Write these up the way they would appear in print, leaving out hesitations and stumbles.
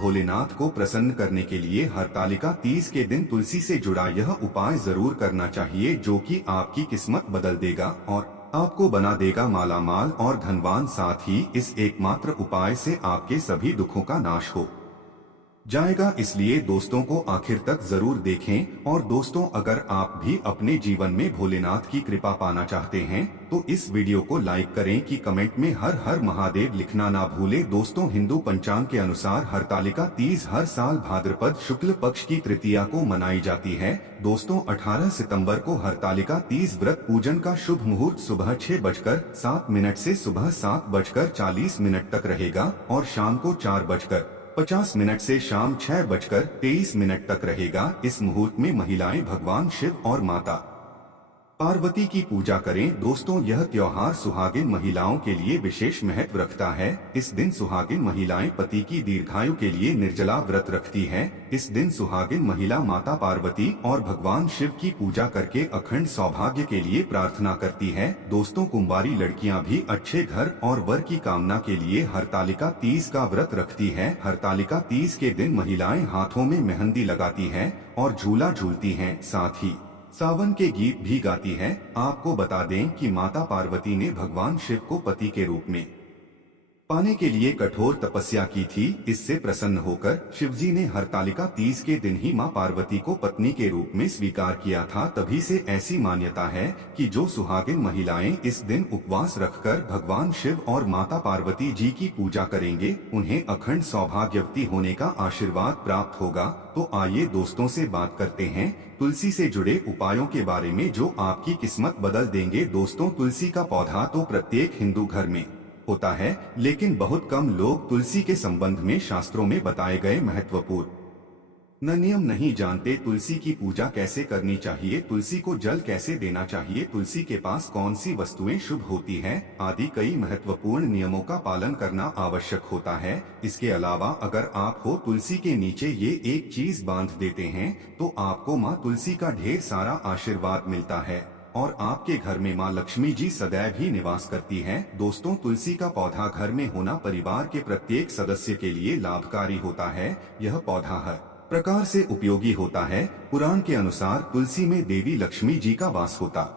भोलेनाथ को प्रसन्न करने के लिए हरतालिका तीज के दिन तुलसी से जुड़ा यह उपाय जरूर करना चाहिए, जो कि आपकी किस्मत बदल देगा और आपको बना देगा मालामाल और धनवान। साथ ही इस एकमात्र उपाय से आपके सभी दुखों का नाश हो जाएगा। इसलिए दोस्तों को आखिर तक जरूर देखें। और दोस्तों, अगर आप भी अपने जीवन में भोलेनाथ की कृपा पाना चाहते हैं तो इस वीडियो को लाइक करें कि कमेंट में हर हर महादेव लिखना ना भूलें। दोस्तों, हिंदू पंचांग के अनुसार हरतालिका तीज हर साल भाद्रपद शुक्ल पक्ष की तृतीया को मनाई जाती है। दोस्तों, 18 सितंबर को हरतालिका तीज व्रत पूजन का शुभ मुहूर्त सुबह 6:07 से सुबह 7:40 तक रहेगा और शाम को 4:50 से शाम 6:23 तक रहेगा। इस मुहूर्त में महिलाएं भगवान शिव और माता पार्वती की पूजा करें। दोस्तों, यह त्योहार सुहागिन महिलाओं के लिए विशेष महत्व रखता है। इस दिन सुहागिन महिलाएं पति की दीर्घायु के लिए निर्जला व्रत रखती हैं। इस दिन सुहागिन महिला माता पार्वती और भगवान शिव की पूजा करके अखंड सौभाग्य के लिए प्रार्थना करती है। दोस्तों, कुंवारी लड़कियां भी अच्छे घर और वर की कामना के लिए हरतालिका तीज का व्रत रखती है। हरतालिका तीज के दिन महिलाएं हाथों में मेहंदी लगाती है और झूला झूलती हैं। साथ ही सावन के गीत भी गाती है। आपको बता दें कि माता पार्वती ने भगवान शिव को पति के रूप में पाने के लिए कठोर तपस्या की थी। इससे प्रसन्न होकर शिवजी ने हरतालिका तीज के दिन ही मां पार्वती को पत्नी के रूप में स्वीकार किया था। तभी से ऐसी मान्यता है कि जो सुहागिन महिलाएं इस दिन उपवास रखकर भगवान शिव और माता पार्वती जी की पूजा करेंगे, उन्हें अखंड सौभाग्यवती होने का आशीर्वाद प्राप्त होगा। तो आइए दोस्तों से बात करते हैं तुलसी से जुड़े उपायों के बारे में, जो आपकी किस्मत बदल देंगे। दोस्तों, तुलसी का पौधा तो प्रत्येक हिंदू घर में होता है, लेकिन बहुत कम लोग तुलसी के संबंध में शास्त्रों में बताए गए महत्वपूर्ण नियम नहीं जानते। तुलसी की पूजा कैसे करनी चाहिए, तुलसी को जल कैसे देना चाहिए, तुलसी के पास कौन सी वस्तुएं शुभ होती हैं, आदि कई महत्वपूर्ण नियमों का पालन करना आवश्यक होता है। इसके अलावा अगर आप हो तुलसी के नीचे ये एक चीज बांध देते हैं तो आपको माँ तुलसी का ढेर सारा आशीर्वाद मिलता है और आपके घर में माँ लक्ष्मी जी सदैव ही निवास करती हैं। दोस्तों, तुलसी का पौधा घर में होना परिवार के प्रत्येक सदस्य के लिए लाभकारी होता है। यह पौधा हर प्रकार से उपयोगी होता है। पुराण के अनुसार तुलसी में देवी लक्ष्मी जी का वास होता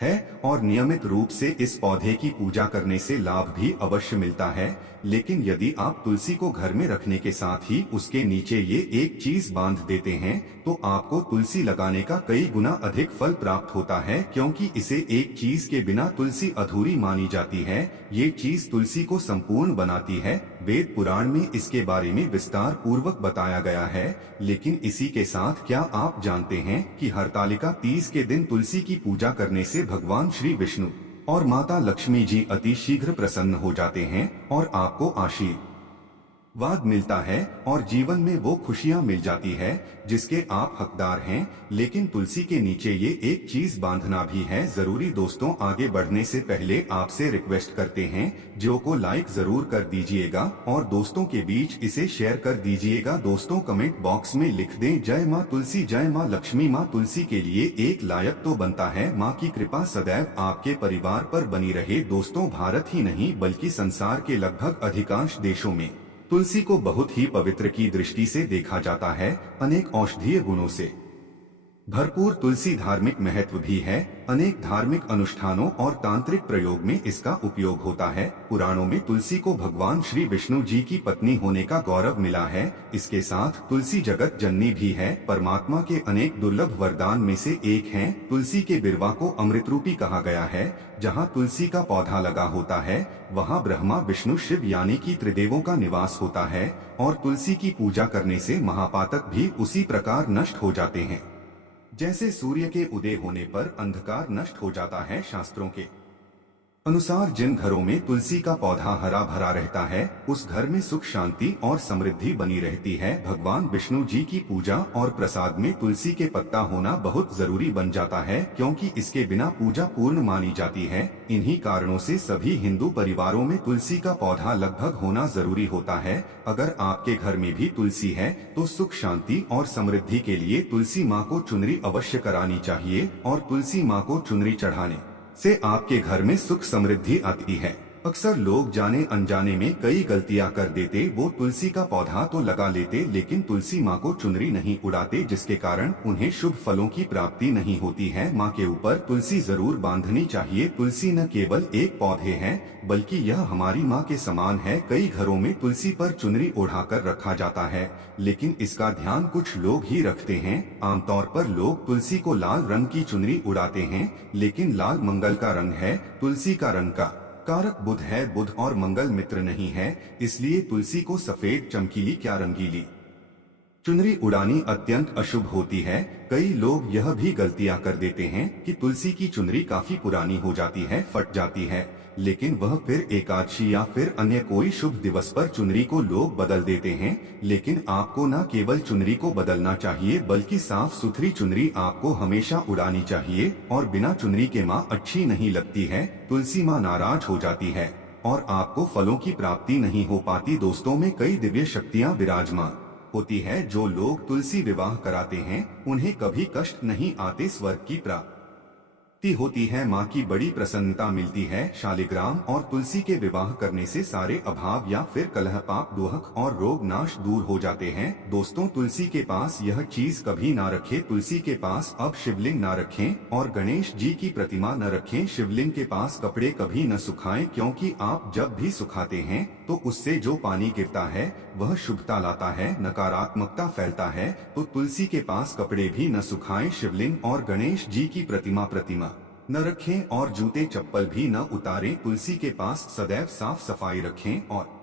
है और नियमित रूप से इस पौधे की पूजा करने से लाभ भी अवश्य मिलता है। लेकिन यदि आप तुलसी को घर में रखने के साथ ही उसके नीचे ये एक चीज बांध देते हैं तो आपको तुलसी लगाने का कई गुना अधिक फल प्राप्त होता है, क्योंकि इसे एक चीज के बिना तुलसी अधूरी मानी जाती है। ये चीज तुलसी को संपूर्ण बनाती है। वेद पुराण में इसके बारे में विस्तार पूर्वक बताया गया है। लेकिन इसी के साथ क्या आप जानते हैं कि हरतालिका तीज के दिन तुलसी की पूजा करने से भगवान श्री विष्णु और माता लक्ष्मी जी अति शीघ्र प्रसन्न हो जाते हैं और आपको आशीर्वाद मिलता है और जीवन में वो खुशियां मिल जाती है जिसके आप हकदार हैं। लेकिन तुलसी के नीचे ये एक चीज बांधना भी है जरूरी। दोस्तों, आगे बढ़ने से पहले आपसे रिक्वेस्ट करते हैं जो को लाइक जरूर कर दीजिएगा और दोस्तों के बीच इसे शेयर कर दीजिएगा। दोस्तों, कमेंट बॉक्स में लिख दें जय माँ तुलसी, जय माँ लक्ष्मी। माँ तुलसी के लिए एक लायक तो बनता है। माँ की कृपा सदैव आपके परिवार पर बनी रहे। दोस्तों, भारत ही नहीं बल्कि संसार के लगभग अधिकांश देशों में तुलसी को बहुत ही पवित्र की दृष्टि से देखा जाता है। अनेक औषधीय गुणों से भरपूर तुलसी धार्मिक महत्व भी है। अनेक धार्मिक अनुष्ठानों और तांत्रिक प्रयोग में इसका उपयोग होता है। पुराणों में तुलसी को भगवान श्री विष्णु जी की पत्नी होने का गौरव मिला है। इसके साथ तुलसी जगत जननी भी है। परमात्मा के अनेक दुर्लभ वरदान में से एक है। तुलसी के बिरवा को अमृत रूपी कहा गया है। जहाँ तुलसी का पौधा लगा होता है वहाँ ब्रह्मा विष्णु शिव यानी कि त्रिदेवों का निवास होता है और तुलसी की पूजा करने से महापातक भी उसी प्रकार नष्ट हो जाते हैं जैसे सूर्य के उदय होने पर अंधकार नष्ट हो जाता है। शास्त्रों के अनुसार जिन घरों में तुलसी का पौधा हरा भरा रहता है उस घर में सुख शांति और समृद्धि बनी रहती है। भगवान विष्णु जी की पूजा और प्रसाद में तुलसी के पत्ता होना बहुत जरूरी बन जाता है, क्योंकि इसके बिना पूजा पूर्ण मानी जाती है। इन्हीं कारणों से सभी हिंदू परिवारों में तुलसी का पौधा लगभग होना जरूरी होता है। अगर आपके घर में भी तुलसी है तो सुख शांति और समृद्धि के लिए तुलसी माँ को चुनरी अवश्य करानी चाहिए और तुलसी माँ को चुनरी चढ़ाने से आपके घर में सुख समृद्धि आती है। अक्सर लोग जाने अनजाने में कई गलतियां कर देते। वो तुलसी का पौधा तो लगा लेते लेकिन तुलसी माँ को चुनरी नहीं उड़ाते, जिसके कारण उन्हें शुभ फलों की प्राप्ति नहीं होती है। माँ के ऊपर तुलसी जरूर बांधनी चाहिए। तुलसी न केवल एक पौधे है बल्कि यह हमारी माँ के समान है। कई घरों में तुलसी पर चुनरी ओढ़ाकर रखा जाता है लेकिन इसका ध्यान कुछ लोग ही रखते हैं। आमतौर पर लोग तुलसी को लाल रंग की चुनरी उड़ाते हैं लेकिन लाल मंगल का रंग है। तुलसी का रंग का कारक बुध है। बुध और मंगल मित्र नहीं है, इसलिए तुलसी को सफेद, चमकीली क्या रंगीली चुनरी उड़ानी अत्यंत अशुभ होती है। कई लोग यह भी गलतियां कर देते हैं कि तुलसी की चुनरी काफी पुरानी हो जाती है, फट जाती है, लेकिन वह फिर एकादशी या फिर अन्य कोई शुभ दिवस पर चुनरी को लोग बदल देते हैं। लेकिन आपको न केवल चुनरी को बदलना चाहिए बल्कि साफ सुथरी चुनरी आपको हमेशा उड़ानी चाहिए। और बिना चुनरी के माँ अच्छी नहीं लगती है। तुलसी माँ नाराज हो जाती है और आपको फलों की प्राप्ति नहीं हो पाती। दोस्तों में कई दिव्य शक्तियाँ विराजमान होती है। जो लोग तुलसी विवाह कराते हैं उन्हें कभी कष्ट नहीं आते, स्वर्ग की प्राप्ति होती है, माँ की बड़ी प्रसन्नता मिलती है। शालिग्राम और तुलसी के विवाह करने से सारे अभाव या फिर कलह, पाप, दुहक और रोग नाश दूर हो जाते हैं। दोस्तों, तुलसी के पास यह चीज कभी ना रखें। तुलसी के पास अब शिवलिंग ना रखें और गणेश जी की प्रतिमा न रखें। शिवलिंग के पास कपड़े कभी न सुखाएं, क्योंकि आप जब भी सुखाते हैं तो उससे जो पानी गिरता है वह शुभता लाता है, नकारात्मकता फैलता है। तो तुलसी के पास कपड़े भी न सुखाएं। शिवलिंग और गणेश जी की प्रतिमा न रखें और जूते चप्पल भी न उतारें। तुलसी के पास सदैव साफ सफाई रखें और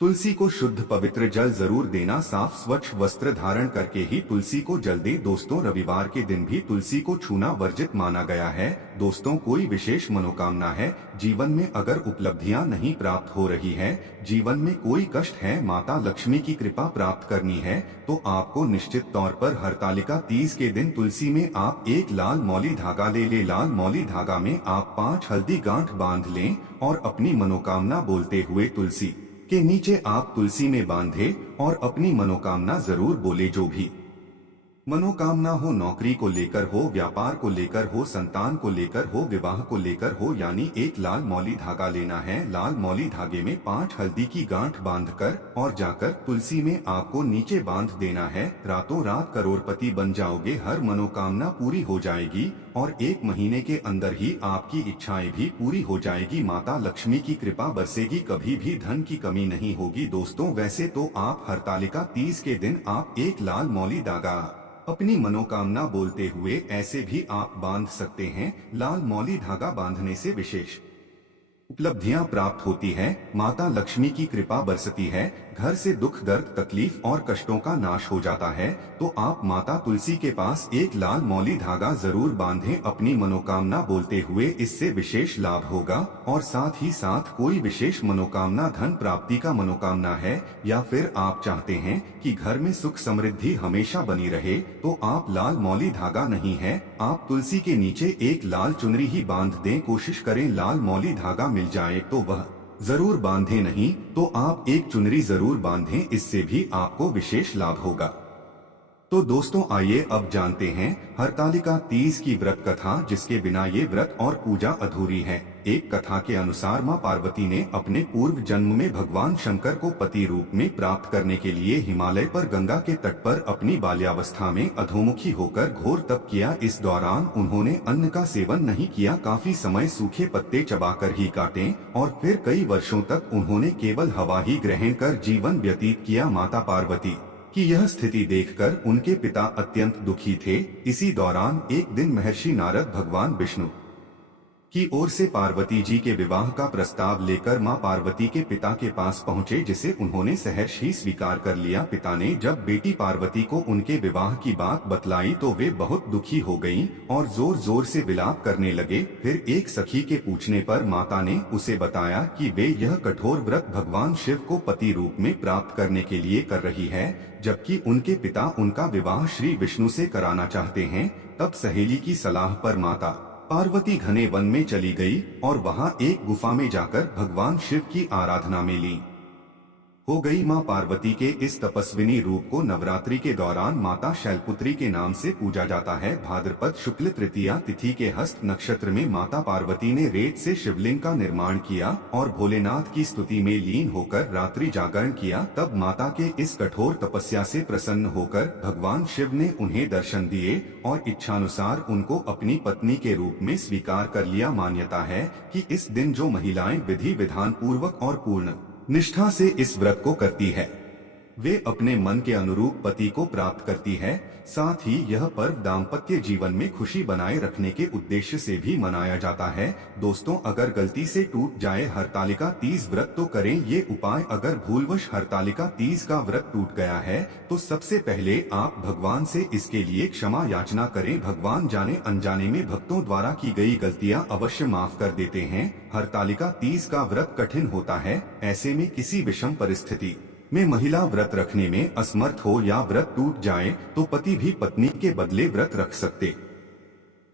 तुलसी को शुद्ध पवित्र जल जरूर देना। साफ स्वच्छ वस्त्र धारण करके ही तुलसी को जल दे। दोस्तों, रविवार के दिन भी तुलसी को छूना वर्जित माना गया है। दोस्तों, कोई विशेष मनोकामना है, जीवन में अगर उपलब्धियां नहीं प्राप्त हो रही है, जीवन में कोई कष्ट है, माता लक्ष्मी की कृपा प्राप्त करनी है, तो आपको निश्चित तौर पर हरतालिका तीज के दिन तुलसी में आप एक लाल मौली धागा ले लाल मौली धागा में आप 5 हल्दी गांठ बांध लें और अपनी मनोकामना बोलते हुए तुलसी के नीचे आप तुलसी में बांधे और अपनी मनोकामना जरूर बोले। जो भी मनोकामना हो, नौकरी को लेकर हो, व्यापार को लेकर हो, संतान को लेकर हो, विवाह को लेकर हो, यानी एक लाल मौली धागा लेना है। लाल मौली धागे में 5 हल्दी की गांठ बांधकर और जाकर तुलसी में आपको नीचे बांध देना है। रातों रात करोड़पति बन जाओगे, हर मनोकामना पूरी हो जाएगी और 1 महीने के अंदर ही आपकी इच्छाएं भी पूरी हो जाएगी। माता लक्ष्मी की कृपा बरसेगी, कभी भी धन की कमी नहीं होगी। दोस्तों, वैसे तो आप हरतालिका तीज के दिन आप एक लाल मौली धागा अपनी मनोकामना बोलते हुए ऐसे भी आप बांध सकते हैं। लाल मौली धागा बांधने से विशेष उपलब्धियां प्राप्त होती है, माता लक्ष्मी की कृपा बरसती है, घर से दुख, दर्द, तकलीफ और कष्टों का नाश हो जाता है। तो आप माता तुलसी के पास एक लाल मौली धागा जरूर बांधें अपनी मनोकामना बोलते हुए, इससे विशेष लाभ होगा। और साथ ही साथ कोई विशेष मनोकामना, धन प्राप्ति का मनोकामना है या फिर आप चाहते हैं कि घर में सुख समृद्धि हमेशा बनी रहे, तो आप लाल मौली धागा नहीं है, आप तुलसी के नीचे एक लाल चुनरी ही बांध दें। कोशिश करें लाल मौली धागा मिल जाए तो वह जरूर बांधे, नहीं तो आप एक चुनरी जरूर बांधें, इससे भी आपको विशेष लाभ होगा। तो दोस्तों, आइए अब जानते हैं हरतालिका तीज की व्रत कथा, जिसके बिना ये व्रत और पूजा अधूरी है। एक कथा के अनुसार मां पार्वती ने अपने पूर्व जन्म में भगवान शंकर को पति रूप में प्राप्त करने के लिए हिमालय पर गंगा के तट पर अपनी बाल्यावस्था में अधोमुखी होकर घोर तप किया। इस दौरान उन्होंने अन्न का सेवन नहीं किया, काफी समय सूखे पत्ते चबाकर ही काटे और फिर कई वर्षों तक उन्होंने केवल हवा ही ग्रहण कर जीवन व्यतीत किया। माता पार्वती की यह स्थिति देखकर उनके पिता अत्यंत दुखी थे। इसी दौरान एक दिन महर्षि नारद भगवान विष्णु की ओर से पार्वती जी के विवाह का प्रस्ताव लेकर मां पार्वती के पिता के पास पहुंचे, जिसे उन्होंने सहर्ष ही स्वीकार कर लिया। पिता ने जब बेटी पार्वती को उनके विवाह की बात बतलाई तो वे बहुत दुखी हो गईं और जोर जोर से विलाप करने लगे। फिर एक सखी के पूछने पर माता ने उसे बताया कि वे यह कठोर व्रत भगवान शिव को पति रूप में प्राप्त करने के लिए कर रही है, जबकि उनके पिता उनका विवाह श्री विष्णु से कराना चाहते हैं। तब सहेली की सलाह पर माता पार्वती घने वन में चली गई और वहां एक गुफा में जाकर भगवान शिव की आराधना में लीन हो गई। मां पार्वती के इस तपस्विनी रूप को नवरात्रि के दौरान माता शैलपुत्री के नाम से पूजा जाता है। भाद्रपद शुक्ल तृतीया तिथि के हस्त नक्षत्र में माता पार्वती ने रेत से शिवलिंग का निर्माण किया और भोलेनाथ की स्तुति में लीन होकर रात्रि जागरण किया। तब माता के इस कठोर तपस्या से प्रसन्न होकर भगवान शिव ने उन्हें दर्शन दिए और इच्छानुसार उनको अपनी पत्नी के रूप में स्वीकार कर लिया। मान्यता है कि इस दिन जो महिलाएं विधि विधान पूर्वक और पूर्ण निष्ठा से इस व्रत को करती है, वे अपने मन के अनुरूप पति को प्राप्त करती है। साथ ही यह पर्व दाम्पत्य जीवन में खुशी बनाए रखने के उद्देश्य से भी मनाया जाता है। दोस्तों, अगर गलती से टूट जाए हरतालिका तीज व्रत तो करें ये उपाय। अगर भूलवश हरतालिका तीज का व्रत टूट गया है तो सबसे पहले आप भगवान से इसके लिए क्षमा याचना करें। भगवान जाने अनजाने में भक्तों द्वारा की गई गलतियां अवश्य माफ कर देते हैं। हरतालिका तीज का व्रत कठिन होता है, ऐसे में किसी विषम परिस्थिति में महिला व्रत रखने में असमर्थ हो या व्रत टूट जाए तो पति भी पत्नी के बदले व्रत रख सकते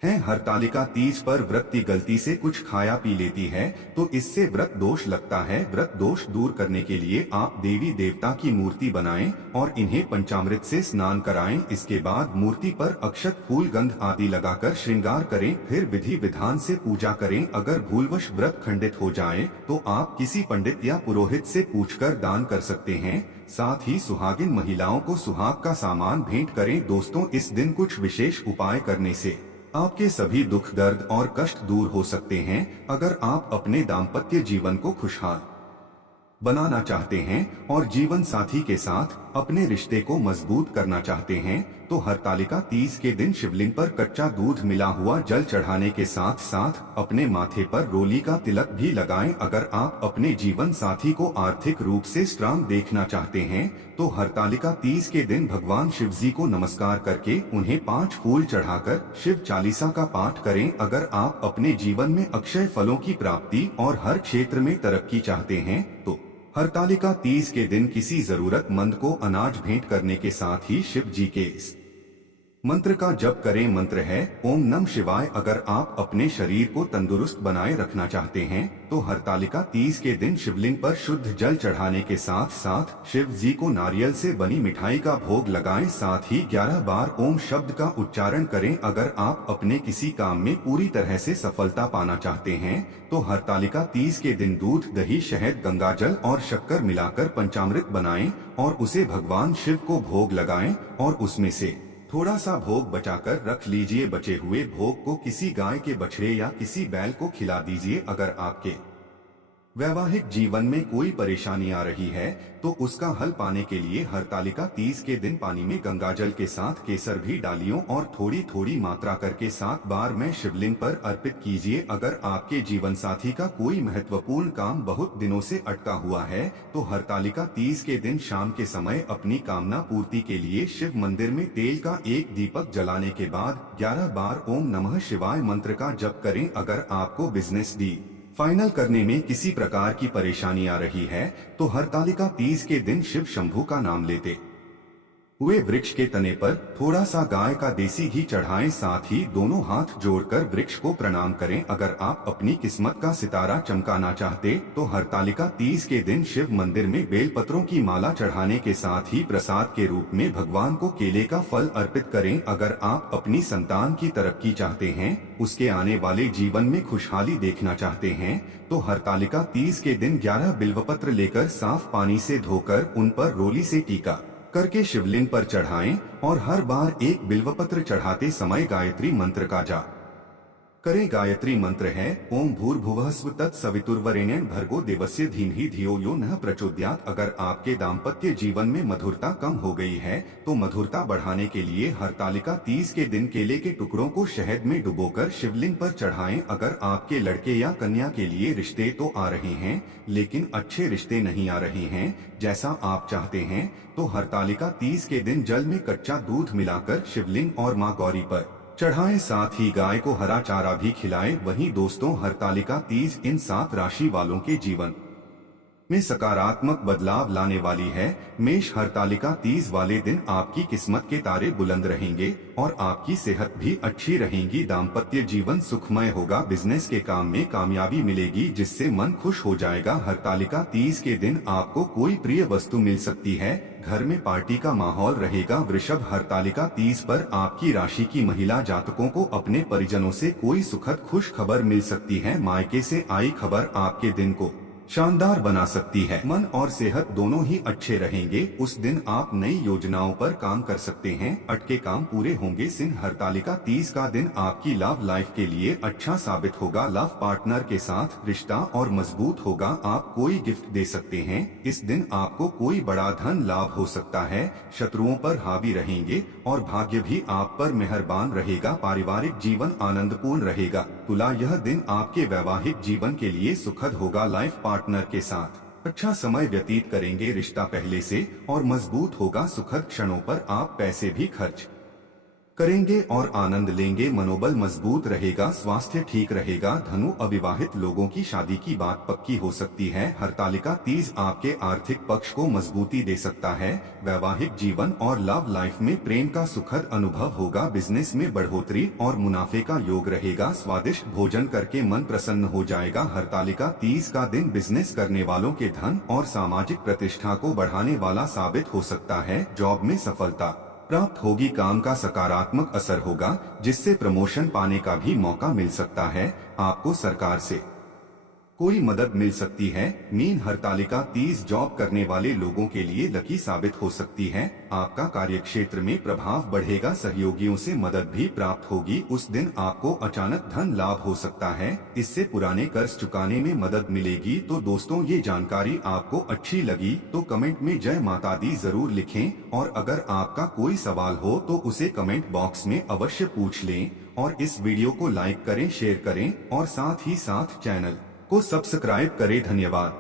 हैं। हरतालिका तीज पर व्रती गलती से कुछ खाया पी लेती है तो इससे व्रत दोष लगता है। व्रत दोष दूर करने के लिए आप देवी देवता की मूर्ति बनाएं और इन्हें पंचामृत से स्नान कराएं। इसके बाद मूर्ति पर अक्षत फूल गंध आदि लगाकर श्रृंगार करें, फिर विधि विधान से पूजा करें। अगर भूलवश व्रत खंडित हो जाए तो आप किसी पंडित या पुरोहित से पूछकर दान कर सकते हैं। साथ ही सुहागिन महिलाओं को सुहाग का सामान भेंट करें। दोस्तों, इस दिन कुछ विशेष उपाय करने से आपके सभी दुख दर्द और कष्ट दूर हो सकते हैं। अगर आप अपने दाम्पत्य जीवन को खुशहाल बनाना चाहते हैं और जीवन साथी के साथ अपने रिश्ते को मजबूत करना चाहते हैं तो हरतालिका तीज के दिन शिवलिंग पर कच्चा दूध मिला हुआ जल चढ़ाने के साथ साथ अपने माथे पर रोली का तिलक भी लगाएं। अगर आप अपने जीवन साथी को आर्थिक रूप से स्ट्रांग देखना चाहते हैं तो हरतालिका तीज के दिन भगवान शिव जी को नमस्कार करके उन्हें 5 फूल चढ़ाकर शिव चालीसा का पाठ करें। अगर आप अपने जीवन में अक्षय फलों की प्राप्ति और हर क्षेत्र में तरक्की चाहते हैं तो हरतालिका तीज के दिन किसी जरूरतमंद को अनाज भेंट करने के साथ ही शिव जी के इस मंत्र का जप करें। मंत्र है ओम नम शिवाय। अगर आप अपने शरीर को तंदुरुस्त बनाए रखना चाहते हैं तो हरतालिका तीज के दिन शिवलिंग पर शुद्ध जल चढ़ाने के साथ साथ शिव जी को नारियल से बनी मिठाई का भोग लगाएं। साथ ही 11 बार ओम शब्द का उच्चारण करें। अगर आप अपने किसी काम में पूरी तरह से सफलता पाना चाहते हैं तो हरतालिका तीज के दिन दूध, दही, शहद, गंगाजल और शक्कर मिलाकर पंचामृत बनाएं और उसे भगवान शिव को भोग लगाएं और उसमें से थोड़ा सा भोग बचाकर रख लीजिए। बचे हुए भोग को किसी गाय के बछड़े या किसी बैल को खिला दीजिए। अगर आपके वैवाहिक जीवन में कोई परेशानी आ रही है तो उसका हल पाने के लिए हरतालिका तीज के दिन पानी में गंगाजल के साथ केसर भी डालियों और थोड़ी थोड़ी मात्रा करके 7 बार में शिवलिंग पर अर्पित कीजिए। अगर आपके जीवन साथी का कोई महत्वपूर्ण काम बहुत दिनों से अटका हुआ है तो हरतालिका तीज के दिन शाम के समय अपनी कामना पूर्ति के लिए शिव मंदिर में तेल का एक दीपक जलाने के बाद 11 बार ओम नमः शिवाय मंत्र का जप करें। अगर आपको बिजनेस डी फाइनल करने में किसी प्रकार की परेशानी आ रही है तो हरतालिका तीज के दिन शिव शंभू का नाम लेते हुए वृक्ष के तने पर थोड़ा सा गाय का देसी घी चढ़ाएं। साथ ही दोनों हाथ जोड़कर वृक्ष को प्रणाम करें। अगर आप अपनी किस्मत का सितारा चमकाना चाहते तो हरतालिका तीज के दिन शिव मंदिर में बेलपत्रों की माला चढ़ाने के साथ ही प्रसाद के रूप में भगवान को केले का फल अर्पित करें। अगर आप अपनी संतान की तरक्की चाहते हैं, उसके आने वाले जीवन में खुशहाली देखना चाहते हैं तो हरतालिका तीज के दिन 11 बिल्वपत्र लेकर साफ पानी से धोकर उन पर रोली से टीका करके शिवलिंग पर चढ़ाएं और हर बार एक बिल्वपत्र चढ़ाते समय गायत्री मंत्र का जाप करें। गायत्री मंत्र है ओम भूर्भुवः स्वः तत्सवितुर्वरेण्यं भर्गो देवस्य धीमहि धियो यो नः प्रचोदयात्। अगर आपके दाम्पत्य जीवन में मधुरता कम हो गई है तो मधुरता बढ़ाने के लिए हरतालिका तीज के दिन केले के टुकड़ों को शहद में डुबोकर शिवलिंग पर चढ़ाएं। अगर आपके लड़के या कन्या के लिए रिश्ते तो आ रहे हैं लेकिन अच्छे रिश्ते नहीं आ रहे हैं जैसा आप चाहते हैं तो हरतालिका तीज के दिन जल में कच्चा दूध मिलाकर शिवलिंग और मां गौरी पर चढ़ाएं। साथ ही गाय को हरा चारा भी खिलाएं। वहीं दोस्तों, हरतालिका तीज इन 7 राशि वालों के जीवन में सकारात्मक बदलाव लाने वाली है। मेष, हरतालिका तीज वाले दिन आपकी किस्मत के तारे बुलंद रहेंगे और आपकी सेहत भी अच्छी रहेगी। दाम्पत्य जीवन सुखमय होगा। बिजनेस के काम में कामयाबी मिलेगी जिससे मन खुश हो जाएगा। हरतालिका तीज के दिन आपको कोई प्रिय वस्तु मिल सकती है। घर में पार्टी का माहौल रहेगा। वृषभ, हरतालिका तीज पर आपकी राशि की महिला जातकों को अपने परिजनों से कोई सुखद खुश खबर मिल सकती है। मायके से आई खबर आपके दिन को शानदार बना सकती है। मन और सेहत दोनों ही अच्छे रहेंगे। उस दिन आप नई योजनाओं पर काम कर सकते हैं। अटके काम पूरे होंगे। सिंह, हरतालिका तीज का दिन आपकी लव लाइफ के लिए अच्छा साबित होगा। लव पार्टनर के साथ रिश्ता और मजबूत होगा। आप कोई गिफ्ट दे सकते हैं। इस दिन आपको कोई बड़ा धन लाभ हो सकता है। शत्रुओं पर हावी रहेंगे और भाग्य भी आप पर मेहरबान रहेगा। पारिवारिक जीवन आनंदपूर्ण रहेगा। तुला, यह दिन आपके वैवाहिक जीवन के लिए सुखद होगा। लाइफ पार्टनर के साथ अच्छा समय व्यतीत करेंगे। रिश्ता पहले से और मजबूत होगा। सुखद क्षणों पर आप पैसे भी खर्च करेंगे और आनंद लेंगे। मनोबल मजबूत रहेगा। स्वास्थ्य ठीक रहेगा। धनु, अविवाहित लोगों की शादी की बात पक्की हो सकती है। हरतालिका तीज आपके आर्थिक पक्ष को मजबूती दे सकता है। वैवाहिक जीवन और लव लाइफ में प्रेम का सुखद अनुभव होगा। बिजनेस में बढ़ोतरी और मुनाफे का योग रहेगा। स्वादिष्ट भोजन करके मन प्रसन्न हो जाएगा। हरतालिका तीज का दिन बिजनेस करने वालों के धन और सामाजिक प्रतिष्ठा को बढ़ाने वाला साबित हो सकता है। जॉब में सफलता प्राप्त होगी। काम का सकारात्मक असर होगा जिससे प्रमोशन पाने का भी मौका मिल सकता है। आपको सरकार से कोई मदद मिल सकती है। मीन, हरतालिका तीज जॉब करने वाले लोगों के लिए लकी साबित हो सकती है। आपका कार्यक्षेत्र में प्रभाव बढ़ेगा। सहयोगियों से मदद भी प्राप्त होगी। उस दिन आपको अचानक धन लाभ हो सकता है। इससे पुराने कर्ज चुकाने में मदद मिलेगी। तो दोस्तों, ये जानकारी आपको अच्छी लगी तो कमेंट में जय माता दी जरूर लिखें और अगर आपका कोई सवाल हो तो उसे कमेंट बॉक्स में अवश्य पूछ लें और इस वीडियो को लाइक करें, शेयर करें और साथ ही साथ चैनल को सब्सक्राइब करें। धन्यवाद।